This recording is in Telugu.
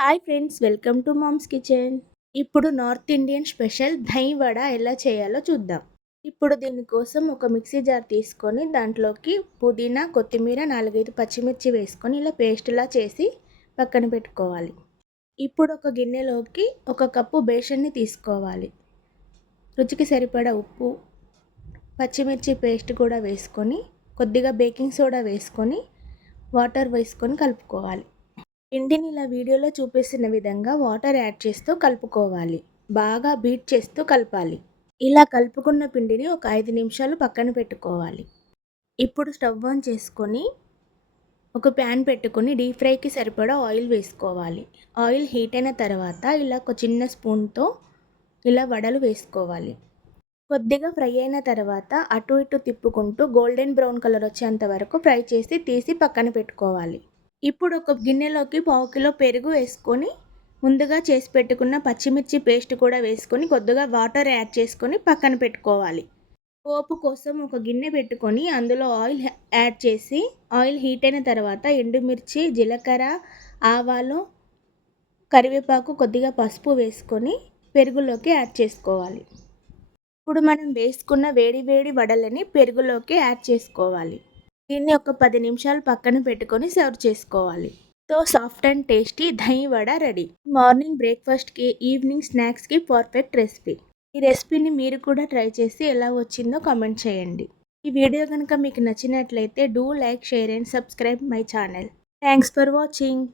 Hi friends, welcome to mom's kitchen. ఇప్పుడు north Indian special dahi vada ఎలా చేయాలో చూద్దాం. ఇప్పుడు దీనికోసం ఒక మిక్సీ జార్ తీసుకొని దాంట్లోకి పుదీనా, కొత్తిమీర, 4-5 పచ్చిమిర్చి వేసుకొని ఇలా పేస్ట్లా చేసి పక్కన పెట్టుకోవాలి. ఇప్పుడు ఒక గిన్నెలోకి ఒక కప్పు బేసన్ని తీసుకోవాలి. రుచికి సరిపడా ఉప్పు, పచ్చిమిర్చి పేస్ట్ కూడా వేసుకొని కొద్దిగా బేకింగ్ సోడా వేసుకొని వాటర్ వేసుకొని కలుపుకోవాలి. పిండిని ఇలా వీడియోలో చూపిస్తున్న విధంగా వాటర్ యాడ్ చేస్తూ కలుపుకోవాలి. బాగా బీట్ చేస్తూ కలపాలి. ఇలా కలుపుకున్న పిండిని ఒక 5 నిమిషాలు పక్కన పెట్టుకోవాలి. ఇప్పుడు స్టవ్ ఆన్ చేసుకొని ఒక ప్యాన్ పెట్టుకొని డీప్ ఫ్రైకి సరిపడా ఆయిల్ వేసుకోవాలి. ఆయిల్ హీట్ అయిన తర్వాత ఇలా ఒక చిన్న స్పూన్తో ఇలా వడలు వేసుకోవాలి. కొద్దిగా ఫ్రై అయిన తర్వాత అటు ఇటు తిప్పుకుంటూ గోల్డెన్ బ్రౌన్ కలర్ వచ్చేంత వరకు ఫ్రై చేసి తీసి పక్కన పెట్టుకోవాలి. ఇప్పుడు ఒక గిన్నెలోకి 1/2 కిలో పెరుగు వేసుకొని ముందుగా చేసి పెట్టుకున్న పచ్చిమిర్చి పేస్ట్ కూడా వేసుకొని కొద్దిగా వాటర్ యాడ్ చేసుకొని పక్కన పెట్టుకోవాలి. పోపు కోసం ఒక గిన్నె పెట్టుకొని అందులో ఆయిల్ యాడ్ చేసి ఆయిల్ హీట్ అయిన తర్వాత ఎండుమిర్చి, జీలకర్ర, ఆవాలు, కరివేపాకు, కొద్దిగా పసుపు వేసుకొని పెరుగులోకి యాడ్ చేసుకోవాలి. ఇప్పుడు మనం వేసుకున్న వేడి వేడి వడలని పెరుగులోకి యాడ్ చేసుకోవాలి. దీన్ని ఒక 10 నిమిషాలు పక్కన పెట్టుకొని సర్వ్ చేసుకోవాలి. So soft and tasty dahi vada ready. Morning బ్రేక్ఫాస్ట్కి, ఈవినింగ్ స్నాక్స్కి పర్ఫెక్ట్ రెసిపీ. ఈ రెసిపీని మీరు కూడా ట్రై చేసి ఎలా వచ్చిందో కామెంట్ చేయండి. ఈ వీడియో కనుక మీకు నచ్చినట్లయితే do like, share and subscribe my channel. Thanks for watching.